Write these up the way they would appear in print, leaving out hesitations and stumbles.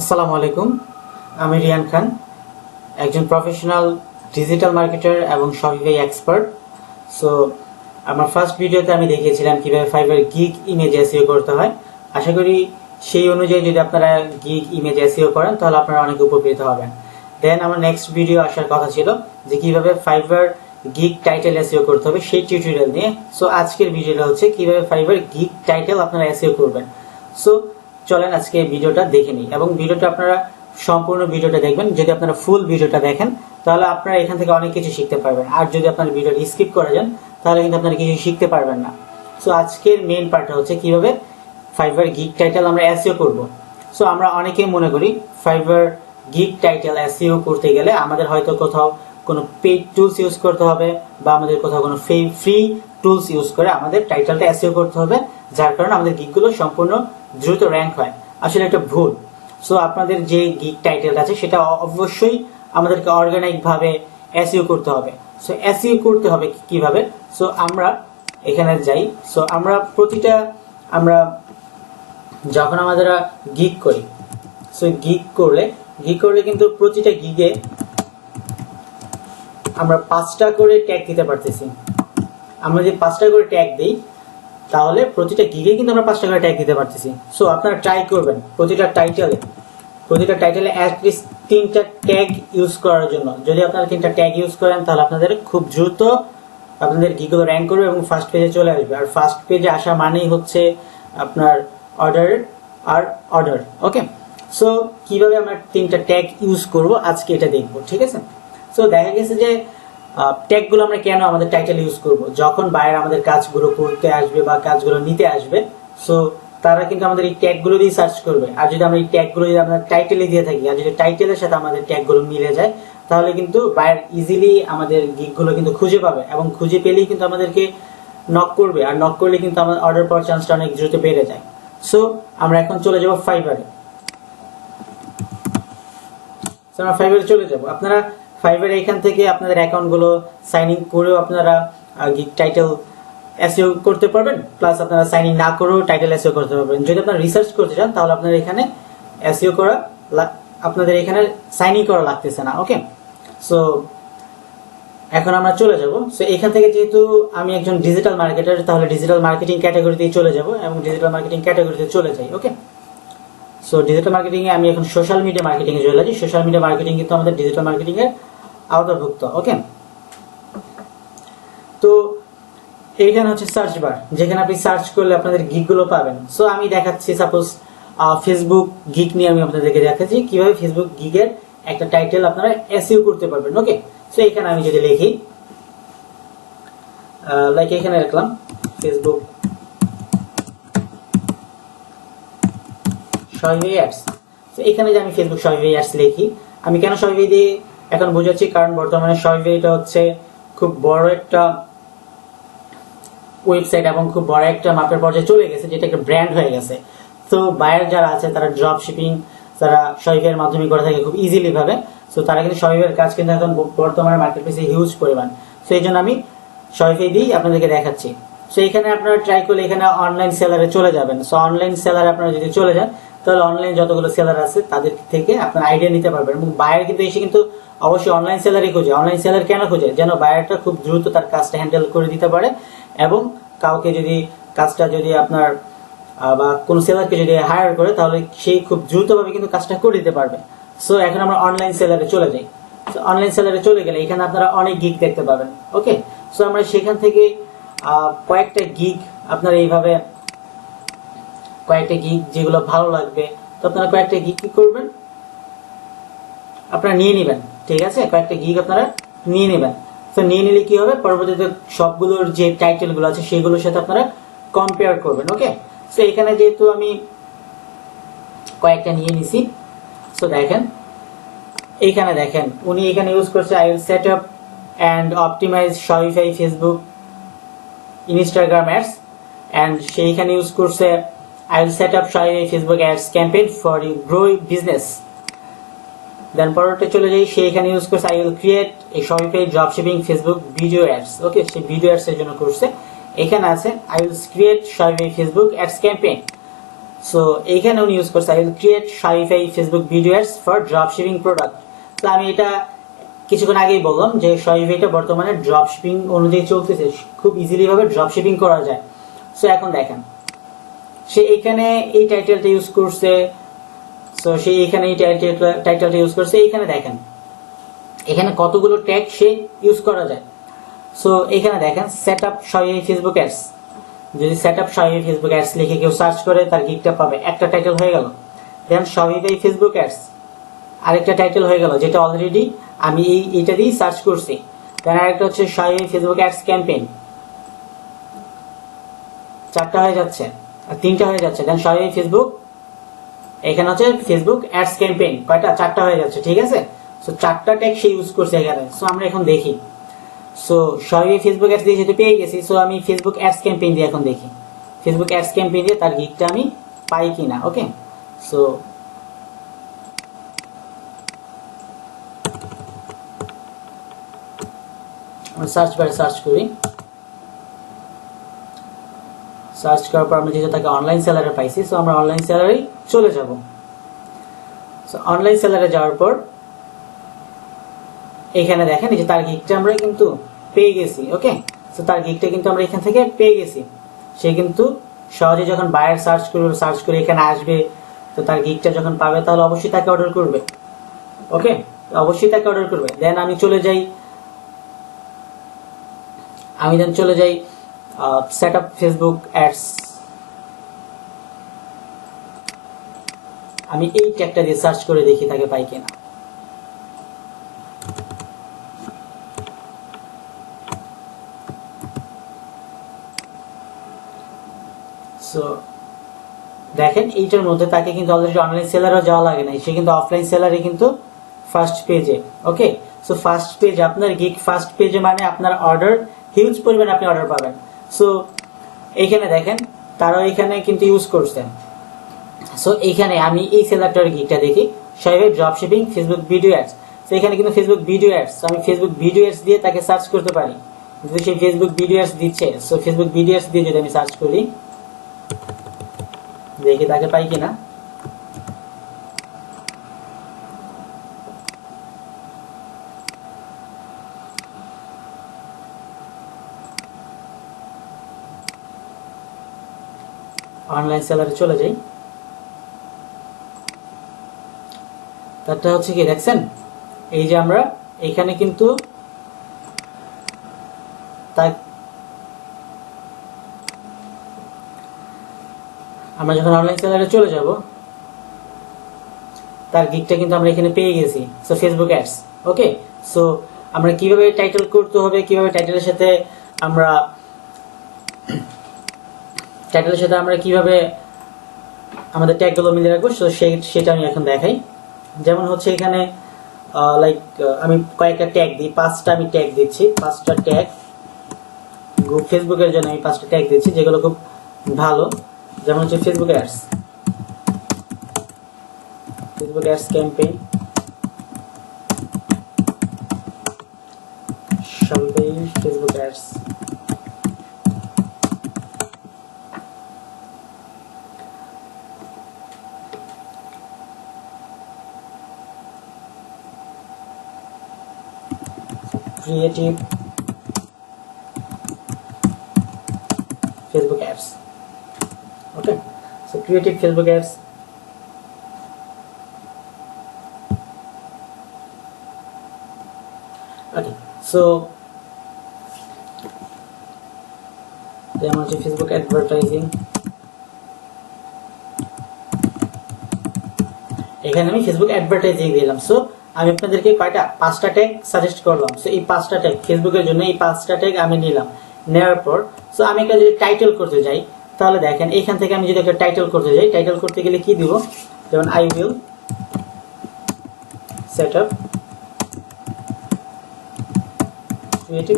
আসসালামু আলাইকুম, আমি রিয়ান খান, একজন প্রফেশনাল ডিজিটাল মার্কেটার এবং শপিফাই এক্সপার্ট। সো আমার ফার্স্ট ভিডিওতে আমি দেখিয়েছিলাম কিভাবে ফাইবার গিগ ইমেজ এসইও করতে হয়। আশা করি সেই অনুযায়ী যদি আপনারা গিগ ইমেজ এসইও করেন তাহলে আপনারা অনেক উপকৃত হবেন। দেন আমার নেক্সট ভিডিও আসার কথা ছিল যে কিভাবে ফাইবার গিগ টাইটেল এসইও করতে হবে সেই টিউটোরিয়াল নিয়ে। সো আজকের ভিডিওটা হচ্ছে কিভাবে ফাইবার গিগ টাইটেল আপনারা এসইও করবেন। সো চলেন আজকে ভিডিওটা দেখে নিই এবং ভিডিওটা আপনারা সম্পূর্ণ ভিডিওটা দেখবেন। যদি আপনারা ফুল ভিডিওটা দেখেন তাহলে আপনারা এখান থেকে অনেক কিছু শিখতে পারবেন, আর যদি আপনারা ভিডিওটা স্কিপ করে যান তাহলে কিন্তু আপনারা কিছু শিখতে পারবেন না। সো আজকের মেইন পার্টটা হচ্ছে কিভাবে ফাইবার গিগ টাইটেল আমরা এসইও করব। সো আমরা অনেকেই মনে করি ফাইবার গিগ টাইটেল এসইও করতে গেলে আমাদের হয়তো কোথাও কোনো পেইড টুলস ইউজ করতে হবে বা আমাদের কোথাও কোনো ফ্রি টুলস ইউজ করে আমাদের টাইটেলটা এসইও করতে হবে, যার কারণে আমাদের গিগগুলো সম্পূর্ণ দ্রুত র্যাঙ্ক হয়। আসলে এটা ভুল। সো আপনাদের যে গিগ টাইটেল আছে সেটা অবশ্যই আমাদেরকে অর্গানাইক ভাবে এসইও করতে হবে। সো এসইও করতে হবে কিভাবে? সো আমরা এখানে যাই। সো আমরা আমরা যখন আমাদের গিগ করি, সো গিগ করলে কিন্তু প্রতিটা গিগে আমরা 5টা করে ট্যাগ দিতে পারতেছি। আমরা যদি 5টা করে ট্যাগ দিই তাহলে প্রতিটা গিগে কিন্তু আমরা 5টা করে ট্যাগ দিতে পারতেছি। সো আপনারা ট্রাই করবেন প্রতিটা টাইটেলে অ্যাটলিস্ট 3টা ট্যাগ ইউজ করার জন্য। যদি আপনারা 3টা ট্যাগ ইউজ করেন তাহলে আপনাদের খুব দ্রুত আপনাদের গিগগুলো র্যাঙ্ক করবে এবং ফার্স্ট পেজে চলে আসবে। আর ফার্স্ট পেজে আসা মানেই হচ্ছে আপনার অর্ডার। ওকে, সো কিভাবে আমরা 3টা ট্যাগ ইউজ করব আজকে এটা দেখবো, ঠিক আছে? সো দেখা গেছে যে ট্যাগগুলো আমরা কেন আমাদের টাইটেল ইউজ করব, যখন বায়ার আমাদের কাজগুলো করতে আসবে বা কাজগুলো নিতে আসবে, সো তারা কিন্তু আমাদের এই ট্যাগগুলো দিয়ে সার্চ করবে। আর যদি আমরা এই ট্যাগগুলো যদি আমরা টাইটেলে দিয়ে থাকি আর যদি টাইটেলের সাথে আমাদের ট্যাগগুলো মিলে যায় তাহলে কিন্তু বায়ার ইজিলি আমাদের গিগগুলো কিন্তু খুঁজে পাবে এবং খুঁজে পেলেই কিন্তু আমাদেরকে নক করবে। আর নক করলে কিন্তু আমাদের অর্ডার পাওয়ার চান্সটা অনেক দ্রুত বেড়ে যায়। সো আমরা এখন চলে যাব ফাইবারে। আমরা ফাইবারে চলে যাব। আপনারা ফাইবারে এখান থেকে আপনাদের অ্যাকাউন্টগুলো সাইন ইন করেও আপনারা গিগ টাইটেল এসইও করতে পারবেন, প্লাস আপনারা সাইন ইন না করেও টাইটেল এসইও করতে পারবেন। যদি আপনারা রিসার্চ করতে চান তাহলে আপনাদের এখানে এসইও করা আপনাদের এখানে সাইন ইন করা লাগতেছে না। ওকে, সো এখন আমরা চলে যাব। সো এখান থেকে যেহেতু আমি একজন ডিজিটাল মার্কেটার তাহলে ডিজিটাল মার্কেটিং ক্যাটাগরিতেই চলে যাব এবং ডিজিটাল মার্কেটিং ক্যাটাগরিতে চলে যাই। ওকে, সো ডিজিটাল মার্কেটিং এ আমি এখন সোশ্যাল মিডিয়া মার্কেটিং এ চলে যাচ্ছি। সোশ্যাল মিডিয়া মার্কেটিং কিন্তু আমাদের ডিজিটাল মার্কেটিং এর আওতাভুক্ত। ওকে, তো এইখানে হচ্ছে সার্চ বার, যেখানে আপনি সার্চ করলে আপনাদের গিগগুলো পাবেন। সো আমি দেখাচ্ছি সাপোজ ফেসবুক গিগ নিয়ে আমি আপনাদেরকে দেখাচ্ছি কিভাবে ফেসবুক গিগের একটা টাইটেল আপনারা এসইও করতে পারবেন। ওকে, সো এখানে আমি যদি লিখি লাইক এখানে লিখলাম ফেসবুক শপিফাই অ্যাডস। তো এখানে যে আমি ফেসবুক শপিফাই অ্যাডস লিখি, আমি কেন শপিফাই দিয়ে এখন বোঝাচ্ছি, কারণ বর্তমানে শপিফাইটা হচ্ছে খুব বড় একটা ওয়েবসাইট এবং খুব বড় একটা মাপের পর্যায়ে চলে গেছে, যেটা একটা ব্র্যান্ড হয়ে গেছে। তো বায়ার যারা আছে তারা ড্রপ শিপিং তারা শপিফাইয়ের মাধ্যমে করে থাকে খুব ইজিলি ভাবে। সো তারা কিন্তু শপিফাইয়ের কাজ কিন্তু এখন বর্তমানে মার্কেট প্লেসে হিউজ পরিমাণ। সো এই জন্য আমি শপিফাই দিয়েই আপনাদেরকে দেখাচ্ছি। সো এখানে আপনারা ট্রাই করলে এখানে অনলাইন সেলারে চলে যাবেন। সো অনলাইন সেলারে আপনারা যদি চলে যান তাহলে অনলাইন যতগুলো সেলার আছে তাদের থেকে আপনার আইডিয়া নিতে পারবেন। এবং বায়ার কিন্তু এসে কিন্তু অবশ্যই অনলাইন সেলারই খোঁজে। অনলাইন সেলার কেন খোঁজে? যেন বায়ারটা খুব দ্রুত তার কাজটা হ্যান্ডেল করে দিতে পারে এবং কাউকে যদি কাজটা যদি আপনার বা কোন সেলারকে যদি হায়ার করে তাহলে সেই খুব দ্রুতভাবে কিন্তু কাজটা করে দিতে পারবে। সো এখন আমরা অনলাইন সেলারে চলে যাই। অনলাইন সেলারে চলে গেলে এখানে আপনারা অনেক গিগ দেখতে পাবেন। ওকে, সো আমরা সেখান থেকে কয়েকটা গিগ আপনারা এইভাবে কয়েকটা গিগ যেগুলো ভালো লাগবে, তো আপনারা কয়েকটা গিগ কি করবেন, আপনারা নিয়ে নেবেন। ঠিক আছে, কয়েকটা গিগ আপনারা নিয়ে নেবেন। তো নিয়ে নিলে কি হবে, পরবর্তীতে সবগুলোর যে টাইটেলগুলো আছে সেগুলোর সাথে আপনারা কম্পেয়ার করবেন। ওকে, সো এখানে যেহেতু আমি কয়েকটা নিয়ে নিছি, সো দেখেন এইখানে দেখেন উনি এখানে ইউজ করছে I will set up and optimize Shopify Facebook Instagram ads, and সেইখানে ইউজ করছে I will set up Shopify Facebook ads campaign for your growing business. Then পরবর্তীতে চলে যাই, সে এখানে ইউজ করছে I will create a Shopify dropshipping Facebook video ads. Okay, say video ads এর জন্য করছে। এখানে আছে I will create Shopify Facebook ads campaign. So এইখানে উনি ইউজ করছে I will create Shopify Facebook video ads for drop shipping product. তো আমি এটা কিছুক্ষণ আগেই বললাম যে Shopifyটা বর্তমানে ড্রপ শিপিং অনুযায়ী চলতেছে, খুব ইজিলি ভাবে ড্রপ শিপিং করা যায়। সো এখন দেখেন সে এখানে এই টাইটেলটা ইউজ করছে, সো সে এখানে এই টাইটেলটা ইউজ করছে। এখানে দেখেন এখানে কতগুলো ট্যাগ সে ইউজ করা যায়। সো এখানে দেখেন সেটআপ Shopify ফেসবুক অ্যাডস, যদি সেটআপ Shopify ফেসবুক অ্যাডস লিখে কেউ সার্চ করে তার গিগটা পাবে, একটা টাইটেল হয়ে গেল। দেন Shopify ফেসবুক অ্যাডস আরেকটা টাইটেল হয়ে গেল, যেটা অলরেডি আমি এইটা দিয়ে সার্চ করছি। দেন আরেকটা হচ্ছে Shopify ফেসবুক অ্যাডস ক্যাম্পেইন, চারটা হয়ে যাচ্ছে আর তিনটা হয়ে যাচ্ছে। দেন Shopify ফেসবুক, এখানে হচ্ছে ফেসবুক অ্যাডস ক্যাম্পেইন, কয়টা? চারটা হয়ে যাচ্ছে, ঠিক আছে। সো চারটা ট্যাগ সে ইউজ করছে এখানে। সো আমরা এখন দেখি, সো Shopify ফেসবুক অ্যাডস দিয়ে যেহেতু পেয়ে গেছি, সো আমি ফেসবুক অ্যাডস ক্যাম্পেইন দিয়ে এখন দেখি ফেসবুক অ্যাডস ক্যাম্পেইন দিয়ে তার গিগটা আমি পাই কিনা। ওকে, সো আমরা সার্চ বারে সার্চ করি, সার্চ করার পর আমরা যেহেতু তাকে অনলাইন সেলারে পাইছি, সো আমরা অনলাইন সেলারে চলে যাব। সো অনলাইন সেলারে যাওয়ার পর এখানে দেখেন এই যে তার গিগটা আমরা কিন্তু পেয়ে গেছি। ওকে, সো তার গিগটা কিন্তু আমরা এখান থেকে পেয়ে গেছি। সে কিন্তু সহজে যখন বায়ার সার্চ করে এখানে আসবে, তো তার গিগটা যখন পাবে তাহলে অবশ্যই তাকে অর্ডার করবে। ওকে, অবশ্যই তাকে অর্ডার করবে। দেন আমি চলে যাই সেটআপ ফেসবুক অ্যাডস, আমি এই ট্যাগটা দিয়ে সার্চ করে দেখি তাকে পাই কিনা। সো দেখেন এইটার মধ্যে তাকে কিন্তু অলরেডি অনলাইন সেলারও যাওয়া লাগে না, সে কিন্তু অফলাইন সেলারে কিন্তু ফার্স্ট পেজে। ওকে, সো ফার্স্ট পেজ আপনার গিগ ফার্স্ট পেজে মানে আপনার অর্ডার হিউজ পরিমাণ আপনি অর্ডার পাবেন। সো এইখানে দেখেন তারাও এখানে কিন্তু ইউজ করছেন। সো এইখানে আমি এই সেলারটার গিগটা দেখি Shopify drop shipping Facebook video ads. So এখানে কিন্তু ফেসবুক ভিডিও অ্যাডস, আমি ফেসবুক ভিডিও অ্যাডস দিয়ে তাকে সার্চ করতে পারি, যদি সে ফেসবুক ভিডিও অ্যাডস দিচ্ছে। সো ফেসবুক ভিডিও অ্যাডস দিয়ে যদি আমি সার্চ করি, দেখি তাকে পাই কিনা। অনলাইন সেলারে চলে যাই, তারটা হচ্ছে কি দেখছেন এই যে আমরা এখানে কিন্তু আমরা যখন অনলাইন সেলারে চলে যাব তার গিগটা কিন্তু আমরা এখানে পেয়ে গেছি। So Facebook ads. Okay, so আমরা কিভাবে টাইটেল করতে হবে, কিভাবে টাইটেলের সাথে আমরা কিভাবে আমাদের ট্যাগগুলো মিলে রাখবো, সো সেটা আমি এখন দেখাই। যেমন হচ্ছে এখানে আমি কয়েকটা ট্যাগ দিই, 5টা আমি ট্যাগ দিচ্ছি, 5টা ট্যাগ ফেসবুকের জন্য আমি 5টা ট্যাগ দিচ্ছি যেগুলো খুব ভালো। যেমন হচ্ছে Facebook ads campaign, Shopify Facebook ads, creative Facebook ads. Okay, so creative Facebook ads, okay. So যেমন হচ্ছে ফেসবুক অ্যাডভার্টাইজিং, এখানে আমি ফেসবুক অ্যাডভার্টাইজিং দিলাম। সো আমি আপনাদেরকে কয়টা 5টা ট্যাগ সাজেস্ট করলাম। সো এই 5টা ট্যাগ ফেসবুকের জন্য, এই 5টা ট্যাগ আমি নিলাম। নেওয়ার পর সো আমি একটা যদি টাইটেল করতে যাই, তাহলে দেখেন এখান থেকে আমি যদি একটা টাইটেল করতে যাই, টাইটেল করতে গেলে কি দিব, যেমন I will set up creative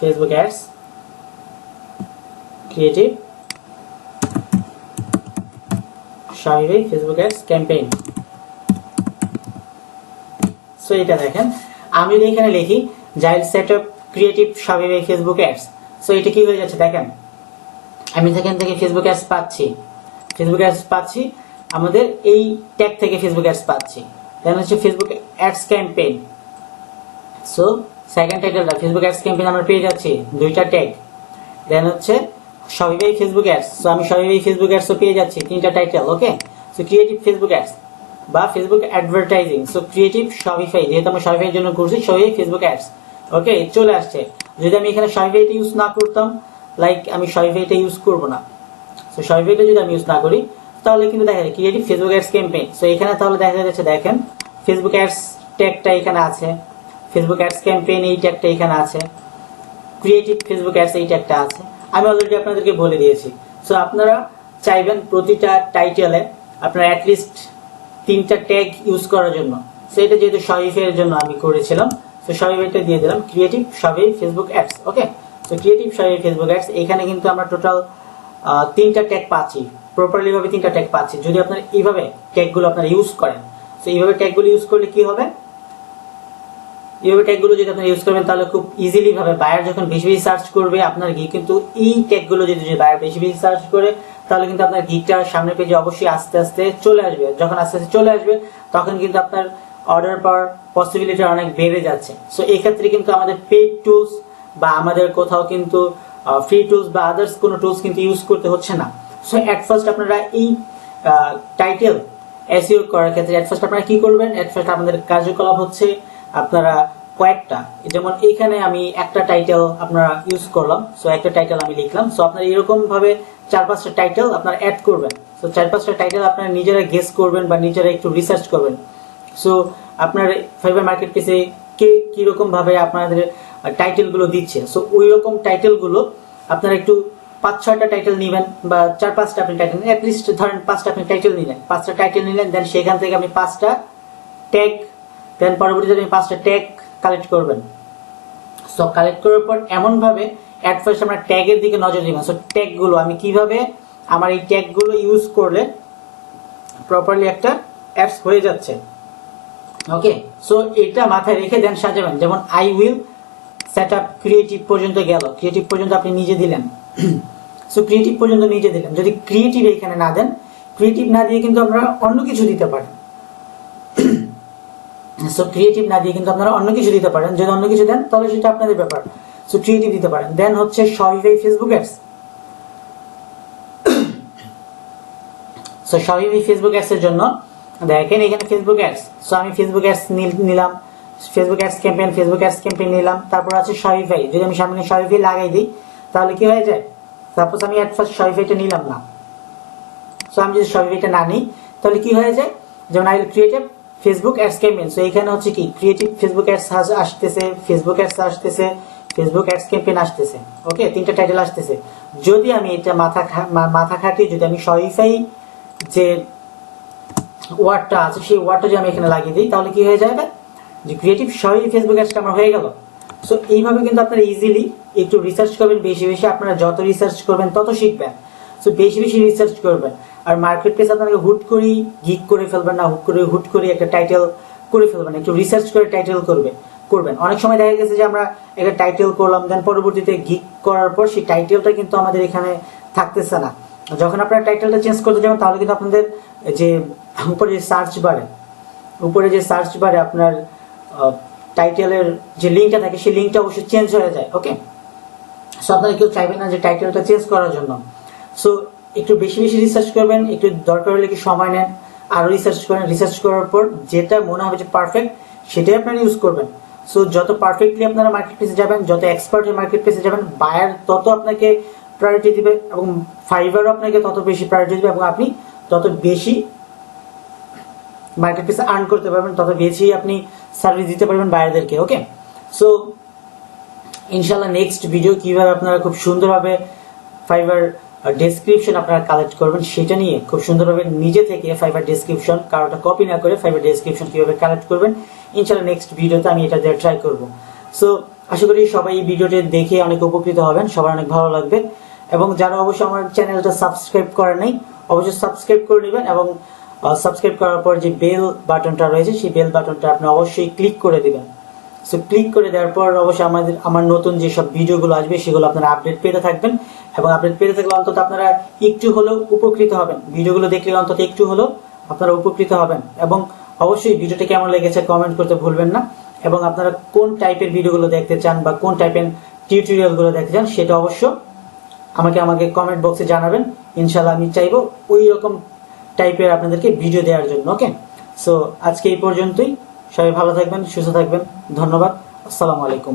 Facebook ads creative Shopify Facebook ads campaign. So এটা দেখেন আমি যদি এখানে লিখি জাইল setup creative Shopify Facebook ads, so এটা কি হয়ে যাচ্ছে দেখেন, আমি সেখান থেকে ফেসবুক অ্যাডস পাচ্ছি আমাদের এই ট্যাগ থেকে ফেসবুক অ্যাডস পাচ্ছি। দেন হচ্ছে Facebook ads campaign. So second টাইটেলটা ফেসবুক অ্যাডস ক্যাম্পেইন আমরা পেয়ে যাচ্ছি, দুইটা ট্যাগ। দেন হচ্ছে শপিফাই ফেসবুক অ্যাডস, সো আমি শপিফাই ফেসবুক অ্যাডসও পেয়ে যাচ্ছি, তিনটা টাইটেল। ওকে, সো ক্রিয়েটিভ ফেসবুক অ্যাডস বা Facebook advertising, so creative Shopify, যেহেতু আমরা শপিফাইয়ের জন্য করছি শপিফাই ফেসবুক অ্যাডস। ওকে, চলে আসছে। যদি আমি এখানে শপিফাইটা ইউজ না করতাম, লাইক আমি শপিফাইটা ইউজ করব না, সো শপিফাইটা যদি আমি ইউজ না করি তাহলে কিন্তু দেখা যায় creative Facebook ads campaign. So এখানে তাহলে দেখা যাচ্ছে, দেখেন ফেসবুক অ্যাডস ট্যাগটা এখানে আছে, ফেসবুক অ্যাডস ক্যাম্পেইন এই ট্যাগটা এখানে আছে, ক্রিয়েটিভ ফেসবুক অ্যাডস এই ট্যাগটা আছে। আমি অলরেডি আপনাদেরকে বলে দিয়েছি। সো আপনারা চাইবেন প্রতিটা টাইটেলে আপনারা অ্যাটলিস্ট 3টা ট্যাগ ইউজ করার জন্য। সো এটা যেহেতু শপিফাইয়ের জন্য আমি করেছিলাম, সো শপিফাইটা দিয়ে দিলাম creative Shopify Facebook ads. Okay, so creative Shopify Facebook ads, এখানে কিন্তু আমরা টোটাল 3টা ট্যাগ পাচ্ছি, প্রপারলি ভাবে 3টা ট্যাগ পাচ্ছি। যদি আপনারা এইভাবে ট্যাগগুলো আপনারা ইউজ করেন, সো এইভাবে ট্যাগগুলো ইউজ করলে কি হবে, এইভাবে ট্যাগগুলো যদি আপনারা ইউজ করবেন তাহলে খুব ইজিলি ভাবে বায়ার যখন বেশি বেশি সার্চ করবে আপনার গিগ, কিন্তু এই ট্যাগগুলো যদি বায়ার বেশি বেশি সার্চ করে তাহলে কিন্তু আপনার গিগটা সামনের পেজে অবশ্যই আস্তে আস্তে চলে আসবে। যখন আস্তে আস্তে চলে আসবে তখন কিন্তু আপনার অর্ডার পাওয়ার পসিবিলিটি অনেক বেড়ে যাচ্ছে। সো এই ক্ষেত্রে কিন্তু আমাদের পেইড টুলস বা আমাদের কোথাও কিন্তু ফ্রি টুলস বা আদার্স কোনো টুলস কিন্তু ইউজ করতে হচ্ছে না। সো এট ফার্স্ট আপনারা এই টাইটেল এসইও করার ক্ষেত্রে এট ফার্স্ট আপনারা কি করবেন, এট ফার্স্ট আপনাদের কার্যকলাপ হচ্ছে আপনারা কয়েকটা, যেমন এখানে আমি একটা টাইটেল আপনারা ইউজ করলাম, সো একটা টাইটেল আমি লিখলাম। সো আপনারা এরকম ভাবে 4-5টা টাইটেল আপনারা অ্যাড করবেন। সো 4-5টা টাইটেল আপনারা নিজেরা গেস করবেন বা নিজেরা একটু রিসার্চ করবেন। সো আপনার ফাইবার মার্কেট প্লেসে কে কিরকম ভাবে আপনাদের টাইটেলগুলো দিচ্ছে, সো ওই রকম টাইটেলগুলো আপনারা একটু 5-6টা টাইটেল নেবেন বা 4-5টা আপনি টাইটেল, অ্যাটলিস্ট ধরেন 5টা আপনি টাইটেল নিলেন, 5টা টাইটেল নিলেন, দেন সেখান থেকে আপনি 5টা ট্যাগ, দেন পরবর্তীতে আপনি 5টা ট্যাগ কালেক্ট করবেন। সো কালেক্ট করার পর এমন ভাবে এট ফার্স্ট আমরা ট্যাগের দিকে নজর দিবেন। সো ট্যাগগুলো আমি কিভাবে আমার এই ট্যাগগুলো ইউজ করলে প্রপারলি একটা অ্যাডস হয়ে যাচ্ছে। ওকে, সো এটা মাথায় রেখে দেন সাজাবেন। যেমন I will set up creative পর্যন্ত গেল, ক্রিয়েটিভ পর্যন্ত আপনি নিজে দিলেন। সো ক্রিয়েটিভ পর্যন্ত নিজে দিলেন। যদি ক্রিয়েটিভ এখানে না দেন, ক্রিয়েটিভ না দিয়ে কিন্তু আপনারা অন্য কিছু দিতে পারেন। সো ক্রিয়েটিভ না দিয়ে কিন্তু আপনারা অন্য কিছু দিতে পারেন। যদি অন্য কিছু দেন তাহলে সেটা আপনাদের ব্যাপার। সো ক্রিয়েটিভ দিতে পারেন। দেন হচ্ছে Shopify Facebook ads. So Shopify Facebook ads এর জন্য দেখেন এখানে ফেসবুক অ্যাডস। সো আমি ফেসবুক অ্যাডস নিলাম, ফেসবুক অ্যাডস ক্যাম্পেইন নিলাম। তারপর আছে শপিফাই। যদি আমি সামনে শপিফাই লাগাই দিই তাহলে কি হয়ে যায়, সাপোজ আমি এট ফার্স্ট শপিফাইটা নিলাম না, সো আমি যদি শপিফাইটা না নিই তাহলে কি হয়ে যায়, যেমন I will create Facebook ads campaign. So এখানে হচ্ছে কি ক্রিয়েটিভ ফেসবুক অ্যাডস আসতেছে, ফেসবুক অ্যাডস আসতেছে, ফেসবুক অ্যাডস ক্যাম্পেইন আসতেছে। ওকে, 3টা টাইটেল আসতেছে। যদি আমি এটা মাথা খাটিয়ে যদি আমি শপিফাই যে ওয়ার্ডটা আছে সেই ওয়ার্ডটা যদি আমি এখানে লাগিয়ে দিই তাহলে কি হয়ে যাবে, যে ক্রিয়েটিভ শপিফাই ফেসবুক অ্যাডসটা আমার হয়ে গেল। সো এইভাবে কিন্তু আপনারা ইজিলি একটু রিসার্চ করবেন, বেশি বেশি আপনারা যত রিসার্চ করবেন তত শিখবেন। সো বেশি বেশি রিসার্চ করবেন। আর মার্কেট প্লেস আপনাকে হুট করে গিগ করে ফেলবেন না, হুট করে একটা টাইটেল করে ফেলবেন, একটু রিসার্চ করে টাইটেল করবেন। অনেক সময় দেখা গেছে যে আমরা একটা টাইটেল করলাম, দেন পরবর্তীতে গিগ করার পর সেই টাইটেলটা কিন্তু আমাদের এখানে থাকতেছে না। যখন আপনারা টাইটেলটা চেঞ্জ করতে যাবেন তাহলে কিন্তু আপনাদের যে উপরে যে সার্চ বারে আপনার টাইটেলের যে লিঙ্কটা থাকে সেই লিঙ্কটা অবশ্যই চেঞ্জ হয়ে যায়। ওকে, সো আপনারা কেউ চাইবেন না যে টাইটেলটা চেঞ্জ করার জন্য। সো একটু বেশি বেশি রিসার্চ করবেন, একটু দরকার হলে কি সময় নেন, আরো রিসার্চ করেন। রিসার্চ করার পর যেটা মনে হবে যে পারফেক্ট সেটাই আপনারা ইউজ করবেন। সো যত পারফেক্টলি আপনারা মার্কেট প্লেসে যাবেন, যত এক্সপার্ট হয়ে মার্কেট প্লেসে যাবেন, বায়ার তত আপনাকে প্রায়োরিটি দিবে এবং ফাইবারও আপনাকে তত বেশি প্রায়োরিটি দিবে এবং আপনি তত বেশি মার্কেট প্লেসে আর্ন করতে পারবেন, তত বেশি আপনি সার্ভিস দিতে পারবেন বায়ারদেরকে। ওকে, সো ইনশাআল্লাহ নেক্সট ভিডিও কিভাবে আপনারা খুব সুন্দরভাবে ফাইবার ডেসক্রিপশন আপনারা কালেক্ট করবেন সেটা নিয়ে খুব সুন্দরভাবে নিজে থেকে ফাইবার ডেসক্রিপশন কারোটা কপি না করে ফাইবার ডেসক্রিপশন কিভাবে কালেক্ট করবেন ইনশাআল্লাহ নেক্সট ভিডিওতে আমি এটা দিয়ে ট্রাই করব। সো আশা করি সবাই এই ভিডিওটি দেখে অনেক উপকৃত হবেন, সবার অনেক ভালো লাগবে। এবং যারা অবশ্যই আমার চ্যানেলটা সাবস্ক্রাইব করে নাই অবশ্যই সাবস্ক্রাইব করে নেবেন এবং সাবস্ক্রাইব করার পর যে বেল বাটনটা রয়েছে সেই বেল বাটনটা আপনি অবশ্যই ক্লিক করে দিবেন। সো ক্লিক করে দেওয়ার পর অবশ্যই আমার নতুন যেসব ভিডিওগুলো আসবে সেগুলো আপনারা আপডেট পেতে থাকবেন, এবং আপডেট পেতে থাকলে অন্তত আপনারা একটু হলেও উপকৃত হবেন। ভিডিওগুলো দেখলে অন্তত একটু হলেও আপনারা উপকৃত হবেন। এবং অবশ্যই ভিডিওটি কেমন লেগেছে কমেন্ট করতে ভুলবেন না, এবং আপনারা কোন টাইপের ভিডিওগুলো দেখতে চান বা কোন টাইপের টিউটোরিয়ালগুলো দেখতে চান সেটা অবশ্য আমাকে কমেন্ট বক্সে জানাবেন। ইনশাআল্লাহ আমি চাইবো ওই রকম টাইপের আপনাদেরকে ভিডিও দেওয়ার জন্য। ওকে, সো আজকে এই পর্যন্তই। সবাই ভালো থাকবেন, সুস্থ থাকবেন। ধন্যবাদ। আসসালামু আলাইকুম।